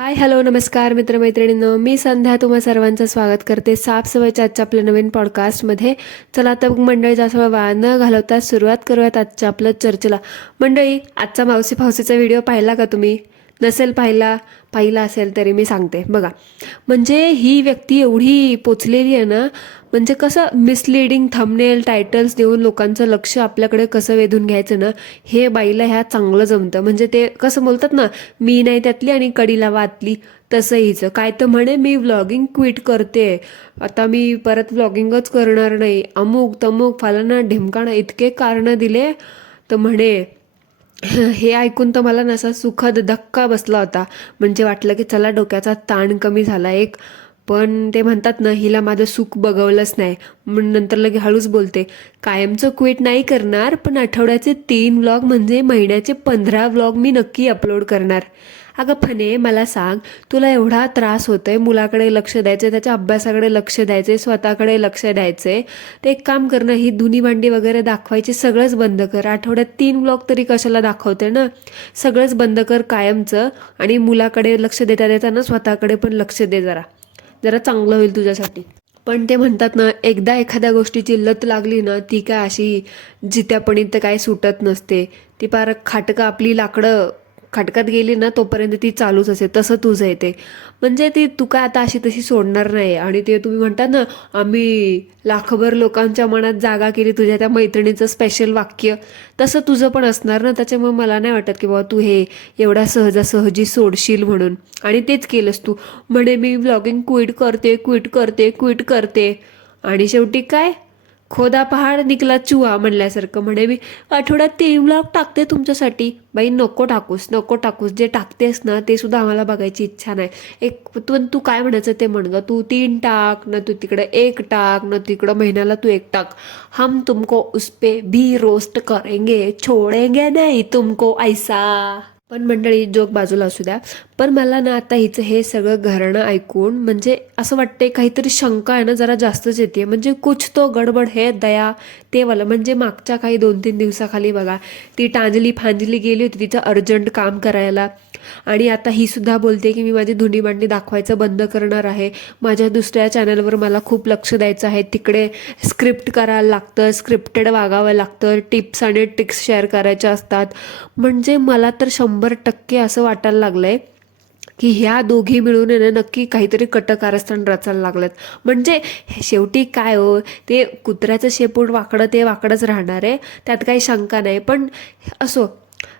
Hi hello नमस्कार मित्रमैत्रिणींनो, मी संध्या तुम्हा सर्वांचं स्वागत करते साफसफाईच्या आजच्या आपल्या नवीन पॉडकास्टमध्ये. चला आता मंडळी जास्त वेळ न घालवता सुरुवात करूयात आजच्या आपल्या चर्चेला. मंडळी, आजचा मावशी फावसीचा व्हिडिओ पाहिला का तुम्ही? नसेल पाहिला असेल तरी मी सांगते बघा. म्हणजे ही व्यक्ती एवढी पोचलेली आहे ना, म्हणजे कसं मिसलिडिंग थंबनेल टायटल्स देऊन लोकांचं लक्ष आपल्याकडे कसं वेधून घ्यायचं ना, हे बाईला ह्या चांगलं जमतं. म्हणजे ते कसं बोलतात ना, मी नाही त्यातली आणि कडीला वातली, तसं हिचं काय तर म्हणे मी व्लॉगिंग क्विट करते, आता मी परत व्लॉगिंगच करणार नाही, अमुक तमुक फालाना ढिमकाणा इतके कारणं दिले. तर म्हणे हे ऐकून तर मला नसा सुखद धक्का बसला होता. म्हणजे वाटलं की चला डोक्याचा ताण कमी झाला एक. पण ते म्हणतात ना, हिला माझं सुख बघवलंच नाही म्हणून नंतर लगे हळूच बोलते, कायमचं क्विट नाही करणार, पण आठवड्याचे 3 व्लॉग म्हणजे महिन्याचे 15 व्लॉग मी नक्की अपलोड करणार. अगं फने, मला सांग, तुला एवढा त्रास होतोय, मुलाकडे लक्ष द्यायचे, त्याच्या अभ्यासाकडे लक्ष द्यायचे, स्वतःकडे लक्ष द्यायचे, ते एक काम कर ना, ही धुनी भांडी वगैरे दाखवायची सगळंच बंद कर. आठवड्यात 3 व्लॉग तरी कशाला दाखवते ना, सगळंच बंद कर कायमचं. आणि मुलाकडे लक्ष देता देताना स्वतःकडे पण लक्ष दे, जरा जरा चांगलं होईल तुझ्यासाठी. पण ते म्हणतात ना, एकदा एखाद्या गोष्टीची लत लागली ना, ती काय अशी जित्यापणी तर काय सुटत नसते. ती पार खाटका आपली लाकडं खटकात गेली ना, तोपर्यंत ती चालूच असते. तसं तुझं आहे ते. म्हणजे ती तू काय आता अशी तशी सोडणार नाही. आणि ते तुम्ही म्हणतात ना, आम्ही लाखभर लोकांच्या मनात जागा केली तुझ्या त्या मैत्रिणीचं स्पेशल वाक्य, तसं तुझं पण असणार ना. त्याच्यामुळे मला नाही वाटत की बाबा तू हे एवढा सहजासहजी सोडशील म्हणून. आणि तेच केलंस तू. म्हणे मी व्लॉगिंग क्विट करते आणि शेवटी काय, खोदा पहाड निकला चुहा म्हणल्यासारखं. म्हणे मी आठवड्यात 3 व्लॉग टाकते तुमच्यासाठी. बाई नको टाकूस, जे टाकतेस ना ते सुद्धा आम्हाला बघायची इच्छा नाही. तू काय म्हणायचं ते म्हण ग. तू 3 टाक ना, तू तिकडे 1 टाक ना, तिकडं महिन्याला तू 1 टाक. हम तुमको उस पे भी रोस्ट करेंगे, छोडेंगे नाही तुमको ऐसा. पण मंडळी, जोक बाजूला असू द्या. पण मला ना आता हिचं हे सगळं घराणं ऐकून म्हणजे असं वाटतंय, काहीतरी शंका आहे ना जरा जास्तच येते. म्हणजे कुछ तो गडबड है दया, ते वाला. म्हणजे मागच्या काही 2-3 दिवसाखाली बघा, ती टांजली फांजली गेली होती तिचं अर्जंट काम करायला. आणि आता ही सुद्धा बोलते की मी माझी धुनी भांडी दाखवायचं बंद करणार आहे, माझ्या दुसऱ्या चॅनलवर मला खूप लक्ष द्यायचं आहे, तिकडे स्क्रिप्ट करायला लागतं, स्क्रिप्टेड वागावं लागतं, टिप्स आणि ट्रिक्स शेअर करायच्या असतात. म्हणजे मला तर 100% असं वाटायला लागलंय की ह्या दोघी मिळून आहे ना, नक्की काहीतरी कटकारस्थान रचायला लागलेत. म्हणजे शेवटी काय हो, ते कुत्र्याचं शेपूट वाकडं ते वाकडंच राहणार आहे, त्यात काही शंका नाही. पण असो,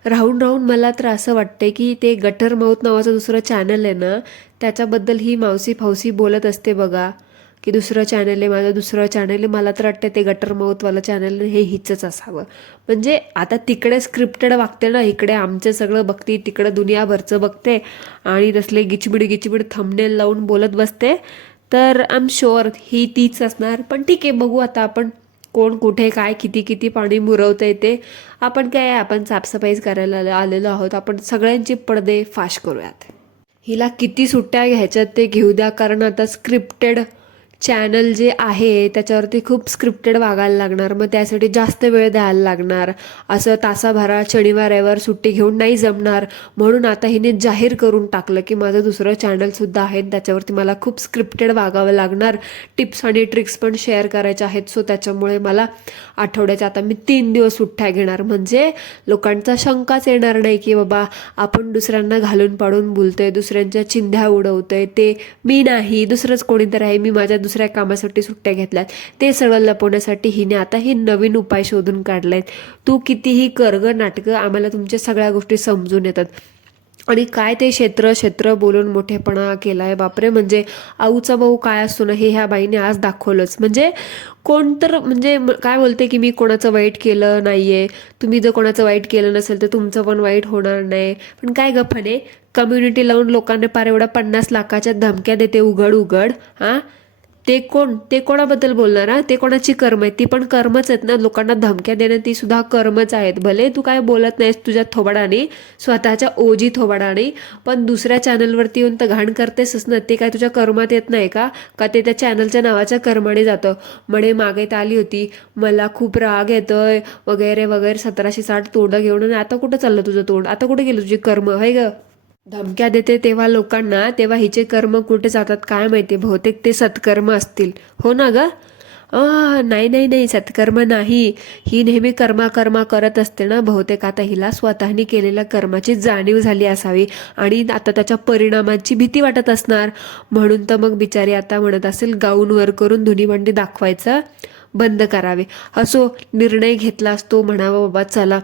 राहून राहून मला तर असं वाटतंय की ते गटर माऊथ नावाचं दुसरं चॅनल आहे ना, त्याच्याबद्दल ही मावसी फावसी बोलत असते बघा, की दुसरं चॅनल आहे, माझं दुसरं चॅनल आहे. मला तर वाटतं ते गटर माऊथवालं चॅनल हे हिचंच असावं. म्हणजे आता तिकडे स्क्रिप्टेड वागते ना, इकडे आमचं सगळं बघते, तिकडं दुनियाभरचं बघते आणि तसले गिचबिड थंबनेल लावून बोलत बसते. तर आय एम शुअर ही तीच असणार. पण ठीक आहे, बघू आता आपण कोण कुठे काय किती किती पाणी मुरवतंय ते. आपण साफसफाईच करायला आलेलो आहोत. आपण सगळ्यांचे पडदे फाश करूयात. हिला किती सुट्ट्या घ्यायच्यात ते घेऊ द्या, कारण आता स्क्रिप्टेड चॅनल जे आहे त्याच्यावरती खूप स्क्रिप्टेड वागायला लागणार. मग त्यासाठी जास्त वेळ द्यायला लागणार. असं तासाभरात शनिवार रविवार सुट्टी घेऊन नाही जमणार. म्हणून आता हिने जाहीर करून टाकलं की माझं दुसरं चॅनलसुद्धा आहे, त्याच्यावरती मला खूप स्क्रिप्टेड वागावं लागणार, टिप्स आणि ट्रिक्स पण शेअर करायच्या आहेत. सो त्याच्यामुळे मला आठवड्याच्या आता मी 3 दिवस सुट्ट्या घेणार. म्हणजे लोकांचा शंकाच येणार नाही की बाबा आपण दुसऱ्यांना घालून पाडून बोलतोय, दुसऱ्यांच्या चिंध्या उडवतोय, ते मी नाही, दुसरंच कोणीतरी आहे, मी माझ्या दुसऱ्या कामासाठी सुट्ट्या घेतल्यात. ते सगळं लपवण्यासाठी हिने आता ही नवीन उपाय शोधून काढलायत. तू कितीही कर ग नाटकं, आम्हाला तुमच्या सगळ्या गोष्टी समजून येतात. आणि काय ते क्षेत्र बोलून मोठेपणा केलाय बापरे. म्हणजे आऊचा भाऊ काय असतो ना, हे ह्या बाईने आज दाखवलंच. म्हणजे कोण तर म्हणजे काय बोलते की मी कोणाचं वाईट केलं नाहीये, तुम्ही जर कोणाचं वाईट केलं नसेल तर तुमचं पण वाईट होणार नाही. पण काय गप्पाने कम्युनिटी लावून लोकांना पार एवढा 50 लाखाच्या धमक्या देते उघड उघड. हां, ते कोणाबद्दल बोलणार? हा, ते कोणाची कर्म आहेत? ती पण कर्मच आहेत ना. लोकांना धमक्या देणं ती सुद्धा कर्मच आहेत. भले तू काय बोलत नाहीस तुझ्या थोबाडाने, स्वतःच्या ओजी थोबाडाने, पण दुसऱ्या चॅनलवरती येऊन तर घाण करतेसच ना. ते काय तुझ्या कर्मात येत नाही का? का ते त्या चॅनलच्या नावाच्या कर्माने जातं? म्हणे मागेत आली होती, मला खूप राग येतोय वगैरे वगैरे, 1760 तोंड घेऊन. आणि आता कुठं चाललं तुझं तोंड? आता कुठे गेलं तुझी कर्म? होय ग? धमक्या देते तेव्हा लोकांना, तेव्हा हिचे कर्म कुठे जातात काय माहिती. बहुतेक ते सत्कर्म असतील. हो ना ग? नाही नाही नाही, सत्कर्म नाही. ही नेहमी कर्मा करत असते ना. बहुतेक आता हिला स्वतःनी केलेल्या कर्माची जाणीव झाली असावी आणि आता त्याच्या परिणामाची भीती वाटत असणार. म्हणून तर मग बिचारी आता म्हणत असेल गाऊन वर करून धुनीभांडी दाखवायचं बंद करावे. असो, निर्णय घेतला असतो, म्हणावा बाबा चला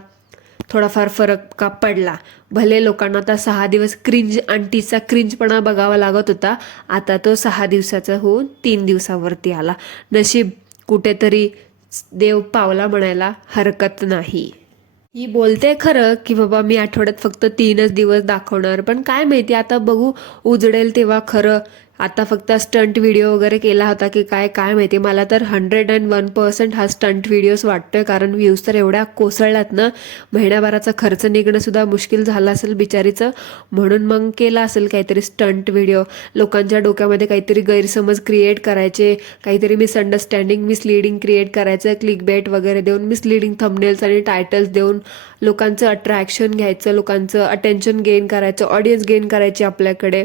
थोडाफार फरक का पडला. भले लोकांना आता 6 दिवस क्रिंज आंटीचा क्रिंजपणा बघावा लागत होता, आता तो 6 दिवसाचा होऊन 3 दिवसावरती आला. नशीब कुठेतरी देव पावला म्हणायला हरकत नाही. ही बोलते खरं की बाबा मी आठवड्यात फक्त 3च दिवस दाखवणार, पण काय माहिती आता बघू उजडेल तेव्हा खरं. आता फक्त स्टंट व्हिडिओ वगैरे केला होता की काय काय माहिती. मला तर 101% हा स्टंट व्हिडिओज वाटतोय, कारण व्ह्यूज तर एवढ्या कोसळल्यात ना. महिन्याभराचा खर्च निघणं सुद्धा मुश्किल झालं असेल बिचारीचं, म्हणून मग केला असेल काहीतरी स्टंट व्हिडिओ. लोकांच्या डोक्यामध्ये काहीतरी गैरसमज क्रिएट करायचे, काहीतरी मिसअंडरस्टँडिंग मिसलिडिंग क्रिएट करायचं, क्लिक बेट वगैरे देऊन, मिसलिडिंग थंबनेल्स आणि टायटल्स देऊन लोकांचं अट्रॅक्शन घ्यायचं, लोकांचं अटेन्शन गेन करायचं, ऑडियन्स गेन करायची आपल्याकडे,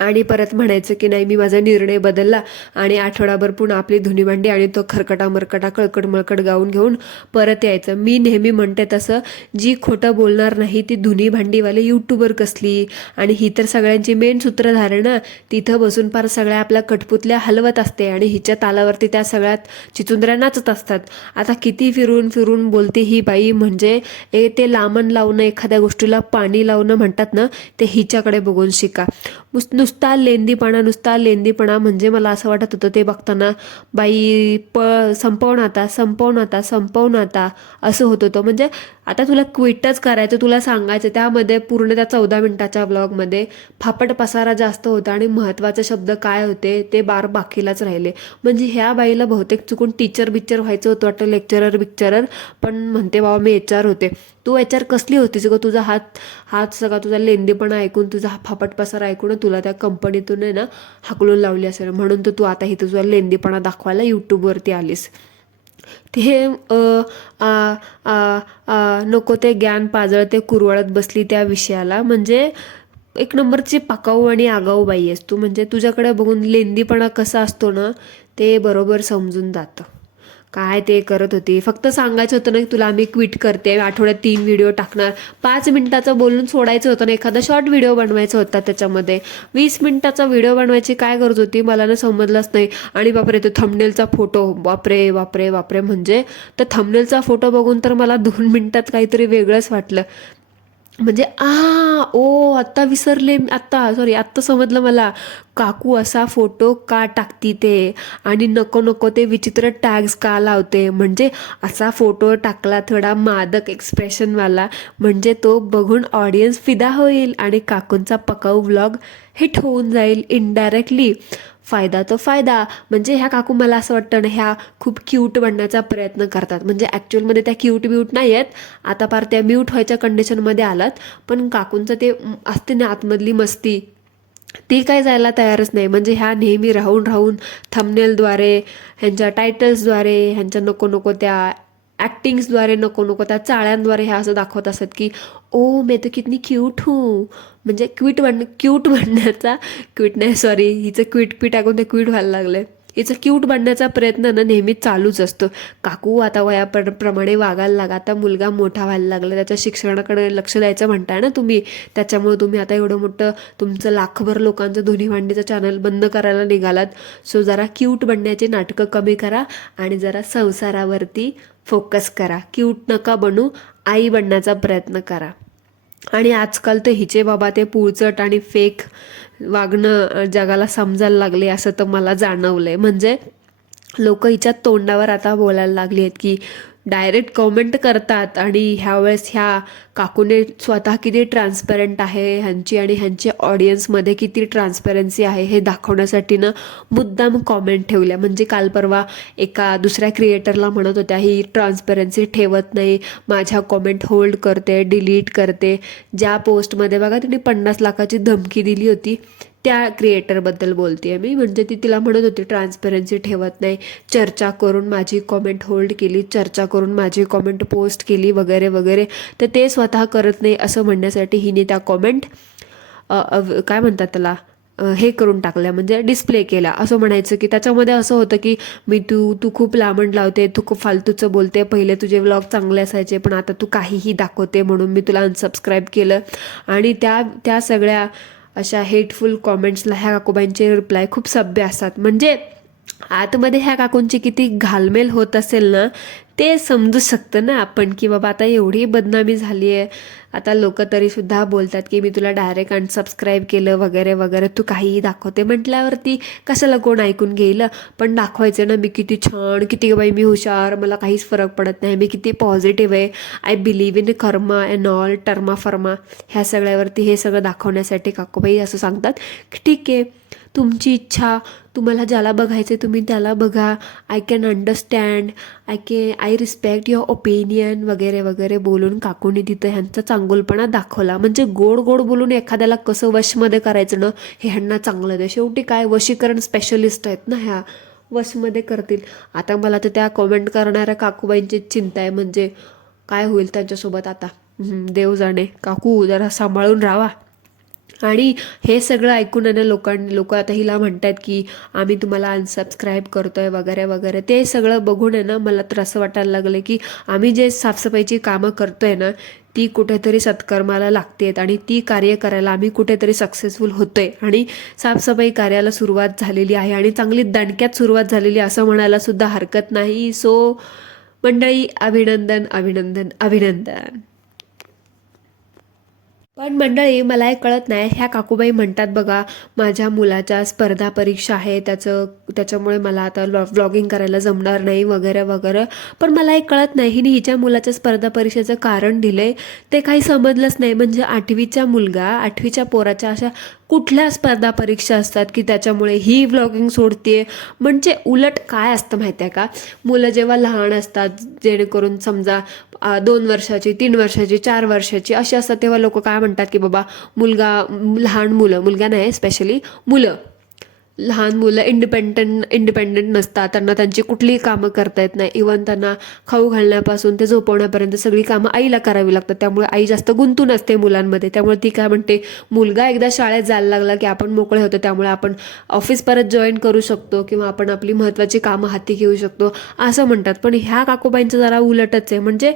आणि परत म्हणायचं की नाही मी माझा निर्णय बदलला, आणि आठवडाभर पुन्हा आपली धुनीभांडी आणि तो खरकटा मरकटा कळकट मळकट गाऊन घेऊन परत यायचं. मी नेहमी म्हणते तसं, जी खोटं बोलणार नाही ती धुनीभांडीवाले यूट्यूबर कसली. आणि ही तर सगळ्यांची मेन सूत्रधार ना. तिथं बसून फार सगळ्या आपल्या कठपुतल्या हलवत असते आणि हिच्या तालावरती त्या सगळ्यात चिचुंद्र्या नाचत असतात. आता किती फिरून फिरून बोलते ही बाई, म्हणजे ते लांबण लावणं, एखाद्या गोष्टीला पाणी लावणं म्हणतात ना, ते हिच्याकडे बघून शिका. नुसता लेंदीपणा म्हणजे मला असं वाटत होतं ते बघताना, बाई संपवून आता असं होत होतं. म्हणजे आता तुला क्विटच करायचं, तुला सांगायचं. त्यामध्ये पूर्ण त्या 14 मिनिटाच्या ब्लॉगमध्ये फापट पसारा जास्त होता आणि महत्त्वाचे शब्द काय होते ते बाकीलाच राहिले. म्हणजे ह्या बाईला बहुतेक चुकून टीचर बिच्चर व्हायचं होतं वाटतं, लेक्चरर, पण म्हणते बाबा मी HR होते. तू HR कसली होतीस ग? तुझा हात सगळा तुझा लेंदीपणा ऐकून, तुझा फापट पसारा ऐकून तुला त्या कंपनीतून आहे ना हाकलून लावली असेल, म्हणून तर तू आता इथं तुझा लेंदीपणा दाखवायला यूट्यूबवरती आलीस. ते नको ते ज्ञान पाजळते कुरवळत बसली त्या विषयाला. म्हणजे एक नंबरची पकाऊ आणि आगाऊ बाई आहेस तू. म्हणजे तुझ्याकडे बघून लेंदीपणा कसा असतो ना ते बरोबर समजून जातं. काय ते करत होती, फक्त सांगायचं होतं ना की तुला आम्ही क्विट करते, आठवड्यात 3 व्हिडिओ टाकणार. 5 मिनिटाचं बोलून सोडायचं होतं ना, एखादा शॉर्ट व्हिडिओ बनवायचा होता. त्याच्यामध्ये 20 मिनिटाचा व्हिडिओ बनवायची काय गरज होती मला ना समजलंच नाही. आणि बापरे तो थंबनेलचा फोटो, बापरे बापरे बापरे, म्हणजे तर थंबनेलचा फोटो बघून तर मला 2 मिनिटात काहीतरी वेगळंच वाटलं. म्हणजे आत्ता विसरले, आत्ता समजलं मला काकू असा फोटो का टाकती ते, आणि नको ते विचित्र टॅग्स का लावते. म्हणजे असा फोटो टाकला थोडा मादक एक्सप्रेशनवाला, म्हणजे तो बघून ऑडियन्स फिदा होईल आणि काकूंचा पकाऊ व्लॉग हिट होऊन जाईल इनडायरेक्टली. फायदा तो फायदा. म्हणजे ह्या काकू मला असं वाटतं ना, ह्या खूप क्यूट बनण्याचा प्रयत्न करतात. म्हणजे ॲक्च्युअलमध्ये त्या क्यूट नाही आहेत, आता पार त्या म्यूट व्हायच्या कंडिशनमध्ये आलात. पण काकूंचं ते असते ना आतमधली मस्ती, ती काय जायला तयारच नाही. म्हणजे ह्या नेहमी राहून थंबनेलद्वारे, ह्यांच्या टायटल्सद्वारे, ह्यांच्या नको त्या ॲक्टिंग्सद्वारे, नको त्या चाळ्यांद्वारे ह्या असं दाखवत असतात की ओ मैं तो कितनी क्यूट हूँ. म्हणजे क्यूट बनण्याचा, हिचं क्विट ऐकून ते क्यूट व्हायला लागले. हिचं क्यूट बनण्याचा प्रयत्न ना नेहमी चालूच असतो. काकू आता वयाप्रमाणे वागायला लागा, आता मुलगा मोठा व्हायला लागला, त्याच्या शिक्षणाकडे लक्ष द्यायचं म्हणताय ना तुम्ही, त्याच्यामुळे तुम्ही आता एवढं मोठं तुमचं लाखभर लोकांचं धुनीभांडीचं चॅनल बंद करायला निघालात. सो जरा क्यूट बनण्याची नाटकं कमी करा आणि जरा संसारावरती फोकस करा. क्यूट नका बनू, आई बनण्याचा प्रयत्न करा. आणि आजकाल तर हिचे बाबा ते पुळचट आणि फेक वागणं जगाला समजायला लागले असं तर मला जाणवलंय. म्हणजे लोक हिच्या तोंडावर आता बोलायला लागली आहेत की डायरेक्ट कॉमेंट करतात. आणि ह्यावेळेस ह्या काकूने स्वतः किती ट्रान्सपरंट आहे ह्यांची आणि ह्यांच्या ऑडियन्समध्ये किती ट्रान्सपरन्सी आहे हे दाखवण्यासाठी ना मुद्दाम कॉमेंट ठेवल्या. म्हणजे काल परवा एका दुसऱ्या क्रिएटरला म्हणत होत्या ही ट्रान्सपरन्सी ठेवत नाही, माझ्या कॉमेंट होल्ड करते, डिलीट करते. ज्या पोस्टमध्ये बघा तिने 50 लाखाची धमकी दिली होती त्या क्रिएटरबद्दल बोलते आहे मी. म्हणजे ती तिला म्हणत होती ट्रान्सपरन्सी ठेवत नाही, चर्चा करून माझी कॉमेंट होल्ड केली, चर्चा करून माझी कॉमेंट पोस्ट केली वगैरे वगैरे. तर ते स्वतः करत नाही असं म्हणण्यासाठी हिने त्या कॉमेंट काय म्हणतात त्याला, हे करून टाकल्या, म्हणजे डिस्प्ले केल्या असं म्हणायचं. की त्याच्यामध्ये असं होतं की मी तू खूप लांबण लावते, तू खूप फालतूचं बोलते, पहिले तुझे व्लॉग चांगले असायचे पण आता तू काहीही दाखवते म्हणून मी तुला अनसबस्क्राईब केलं. आणि त्या सगळ्या अशा हेटफुल कॉमेंट्सला ह्या काकूबाईंचे रिप्लाय खूप सभ्य असतात. म्हणजे आतमध्ये ह्या काकूंची किती घालमेल होत असेल ना, ते समजू शकतं ना आपण, की बाबा आता एवढी बदनामी झाली आहे, आता लोक तरीसुद्धा बोलतात की मी तुला डायरेक्ट अनसबस्क्राईब केलं वगैरे वगैरे, तू काहीही दाखवते म्हटल्यावरती कशाला कोण ऐकून घेईल. पण दाखवायचं ना मी किती छान, किती बाई मी हुशार, मला काहीच फरक पडत नाही, मी किती पॉझिटिव्ह आहे, I believe in karma and all टर्मा फर्मा, ह्या सगळ्यावरती हे सगळं दाखवण्यासाठी काकूबाई असं सांगतात की ठीक आहे, तुमची इच्छा, तुम्हाला ज्याला बघायचं तुम्ही त्याला बघा, I can understand, I respect your opinion वगैरे वगैरे बोलून काकूनी तिथं ह्यांचा चांगुलपणा दाखवला. म्हणजे गोड गोड बोलून एखाद्याला कसं वशमध्ये करायचं ना, हे ह्यांना चांगलं आहे. शेवटी काय वशीकरण स्पेशलिस्ट आहेत ना, ह्या वशमध्ये करतील. आता मला तर त्या कॉमेंट करणाऱ्या काकूबाईंची चिंता आहे, म्हणजे काय होईल त्यांच्यासोबत आता. देव जाणे. काकू जरा सांभाळून राहा. आणि हे सगळं ऐकून आहे ना लोक आता हिला म्हणतात की आम्ही तुम्हाला अनसबस्क्राईब करतोय वगैरे वगैरे. ते सगळं बघून आहे ना मला तर असं वाटायला लागलं की आम्ही जे साफसफाईची कामं करतोय ना, ती कुठेतरी सत्कर्माला लागतेत आणि ती कार्य करायला आम्ही कुठेतरी सक्सेसफुल होतोय. आणि साफसफाई कार्याला सुरुवात झालेली आहे आणि चांगली दणक्यात सुरुवात झालेली असं म्हणायला सुद्धा हरकत नाही. सो मंडळी, अभिनंदन अभिनंदन अभिनंदन. पण मंडळी, मला एक कळत नाही, ह्या काकूबाई म्हणतात बघा माझ्या मुलाच्या स्पर्धा परीक्षा आहे, त्याच्यामुळे मला आता व्लॉगिंग करायला जमणार नाही वगैरे वगैरे. पण मला एक कळत नाही, हिने हिच्या मुलाच्या स्पर्धा परीक्षेचं कारण दिलंय ते काही समजलंच नाही. म्हणजे 8वीच्या पोराच्या अशा कुठल्या स्पर्धा परीक्षा असतात की त्याच्यामुळे ही व्लॉगिंग सोडते. म्हणजे उलट काय असतं माहिती आहे का, मुलं जेव्हा लहान असतात, जेणेकरून समजा 2 वर्षाची, 3 वर्षाची, 4 वर्षाची अशी असतात, तेव्हा लोक काय म्हणतात की बाबा लहान मुलं, मुलगा नाही स्पेशली, लहान मुलं इंडिपेंडंट नसतात, त्यांना त्यांची कुठलीही कामं करता येत नाही. इवन त्यांना खाऊ घालण्यापासून ते झोपवण्यापर्यंत सगळी कामं आईला करावी लागतात. त्यामुळे आई जास्त गुंतून असते मुलांमध्ये. त्यामुळे ती काय म्हणते, मुलगा एकदा शाळेत जायला लागला की आपण मोकळे होतो, त्यामुळे आपण ऑफिस परत जॉईन करू शकतो किंवा आपण आपली महत्त्वाची कामं हाती घेऊ शकतो असं म्हणतात. पण ह्या काकूबाईंचं जरा उलटच आहे. म्हणजे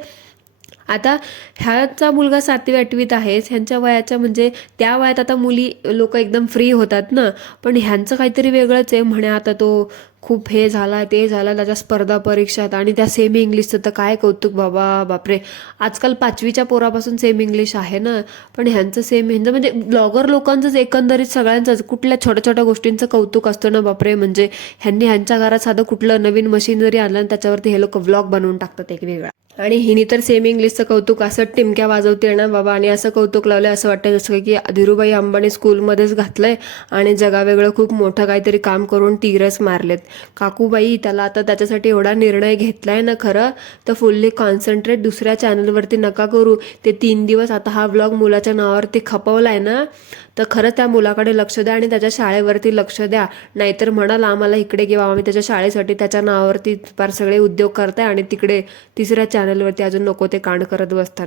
आता ह्याचा मुलगा 7वी-8वीत आहे, ह्यांच्या वयाच्या, म्हणजे त्या वयात आता मुली लोक एकदम फ्री होतात ना. पण ह्यांचं काहीतरी वेगळंच आहे. म्हणे आता तो खूप हे झाला ते झाला त्याच्या स्पर्धा परीक्षात, आणि त्या सेमी इंग्लिशचं तर काय कौतुक बाबा, बापरे. आजकाल 5वीच्या पोरापासून सेमी इंग्लिश आहे ना. पण ह्यांचं म्हणजे ब्लॉगर लोकांचंच एकंदरीत सगळ्यांचंच कुठल्या छोट्या छोट्या गोष्टींचं कौतुक असतं ना, बापरे. म्हणजे ह्यांच्या घरात साधं कुठलं नवीन मशीन जरी आणलं आणि त्याच्यावरती हे लोक व्लॉग बनवून टाकतात एक वेगळा. आणि हिनी तर सेमी इंग्लिशचं कौतुक असं टिमक्या वाजवते ना बाबा, आणि असं कौतुक लावलंय असं वाटतं जसं की धीरूभाई अंबानी स्कूलमध्येच घातलंय आणि जगावेगळं खूप मोठं काहीतरी काम करून तीरच मारलेत. काकूबाई, त्याला आता त्याच्यासाठी एवढा निर्णय घेतलाय ना खरं तर फुल्ली कॉन्सन्ट्रेट दुसऱ्या चॅनलवरती नका करू. ते 3 दिवस आता हा व्लॉग मुलाच्या नावावरती खपवलाय ना, तर खरं त्या मुलाकडे लक्ष द्या आणि त्याच्या शाळेवरती लक्ष द्या. नाहीतर म्हणाल आम्हाला इकडे किंवा आम्ही त्याच्या शाळेसाठी त्याच्या नावावरती फार सगळे उद्योग करताय आणि तिकडे तिसऱ्या चॅनलवरती अजून नको ते कांड करत बसतात.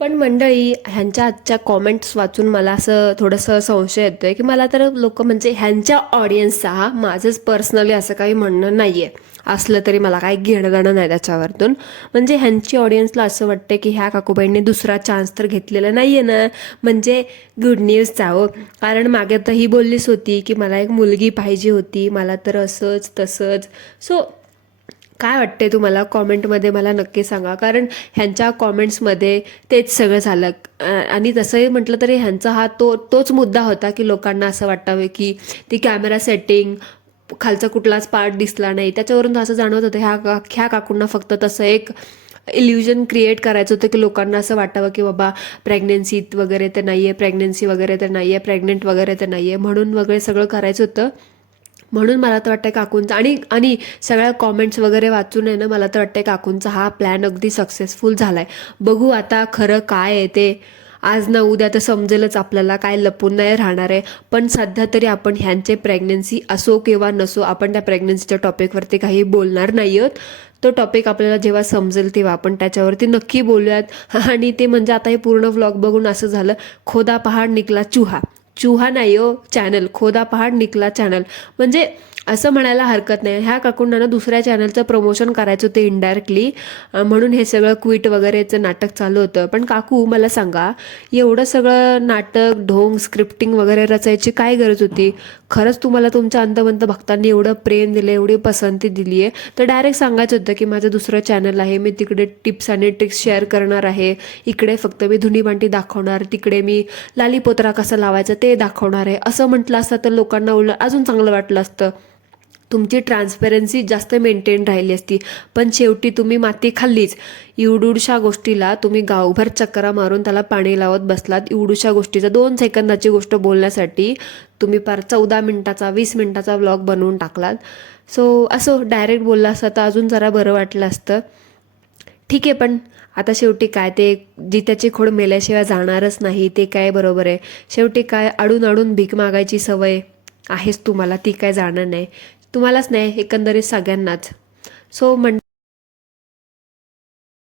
पण मंडळी, ह्यांच्या आजच्या कॉमेंट्स वाचून मला असं थोडंसं संशय येतोय की मला तर लोक, म्हणजे ह्यांच्या ऑडियन्सचा, माझंच पर्सनली असं काही म्हणणं नाहीये, असलं तरी मला काही घेणं देणं नाही त्याच्यावरतून. म्हणजे ह्यांची ऑडियन्सला असं वाटतं की ह्या काकूबाईंनी दुसरा चान्स तर घेतलेला नाहीये ना. म्हणजे गुड न्यूज चाहो, कारण मागे तर ही बोललीच होती की मला एक मुलगी पाहिजे होती, मला तर असंच तसंच. सो काय वाटते तुम्हाला, कॉमेंटमध्ये मला नक्की सांगा. कारण ह्यांच्या कॉमेंट्समध्ये तेच सगळं झालं. आणि तसंही म्हटलं तरी ह्यांचा हा तोच मुद्दा होता की लोकांना असं वाटावं की ती कॅमेरा सेटिंग, खालचा कुठलाच पार्ट दिसला नाही, त्याच्यावरून असं जाणवत होतं ह्या काकूंना फक्त तसं एक इल्युजन क्रिएट करायचं होतं की लोकांना असं वाटावं की बाबा प्रेग्नेन्सी वगैरे तर नाही आहे, प्रेग्नेंट वगैरे तर नाही आहे, म्हणून वगैरे सगळं करायचं होतं. म्हणून मला तर वाटतं काकूंचा आणि सगळ्या कॉमेंट्स वगैरे वाचून आहे ना, मला तर वाटतं काकूंचा हा प्लॅन अगदी सक्सेसफुल झालाय. बघू आता खरं काय आहे ते. आज ना उद्या तर समजेलच आपल्याला, काय लपून नाही राहणार आहे. पण सध्या तरी आपण ह्यांचे प्रेग्नेन्सी असो किंवा नसो, आपण त्या प्रेग्नेन्सीच्या टॉपिकवरती काही बोलणार नाही आहोत. तो टॉपिक आपल्याला जेव्हा समजेल तेव्हा आपण त्याच्यावरती नक्की बोलूयात. आणि ते म्हणजे आता हे पूर्ण व्लॉग बघून असं झालं, खोदा पहाड निकला चुहा. चुहा नाही हो, चॅनल खोदा पहाड निकला चॅनल. म्हणजे असं म्हणायला हरकत नाही. ह्या काकूंना ना दुसऱ्या चॅनलचं प्रमोशन करायचं होतं इनडायरेक्टली, म्हणून हे सगळं क्विट वगैरेचं नाटक चालू होतं. पण काकू मला सांगा, एवढं सगळं नाटक ढोंग स्क्रिप्टिंग वगैरे रचायची काय गरज होती? खरंच तुम्हाला तुमच्या अंतमंत भक्तांनी एवढं प्रेम दिलं, एवढी पसंती दिली आहे, तर डायरेक्ट सांगायचं होतं की माझं दुसरं चॅनल आहे, मी तिकडे टिप्स आणि ट्रिक्स शेअर करणार आहे, इकडे फक्त मी धुणी भांडी दाखवणार, तिकडे मी लालीपोत्रा कसा लावायचा ते दाखवणार आहे. असं म्हटलं असतं तर लोकांना उलट अजून चांगलं वाटलं असतं. तुमची ट्रान्सपरन्सी जास्त मेंटेन राहिली असती. पण शेवटी तुम्ही माती खाल्लीच. एवढूशा गोष्टीला तुम्ही गावभर चक्रा मारून त्याला पाणी लावत बसलात. एवढूशा गोष्टीचा 2 सेकंदाची गोष्ट बोलण्यासाठी तुम्ही पार 14 मिनिटाचा 20 मिनिटाचा व्लॉग बनवून टाकलात. सो असं डायरेक्ट बोलला असता तर अजून जरा बरं वाटलं असतं. ठीक आहे, पण आता शेवटी काय, ते जित्याची खोड मेल्याशिवाय जाणारच नाही, ते काय बरोबर आहे. शेवटी काय, अडून अडून भीक मागायची सवय आहेच तुम्हाला, ती काय जाणार नाही. तुम्हालाच नाही, एकंदरीत सगळ्यांनाच. सो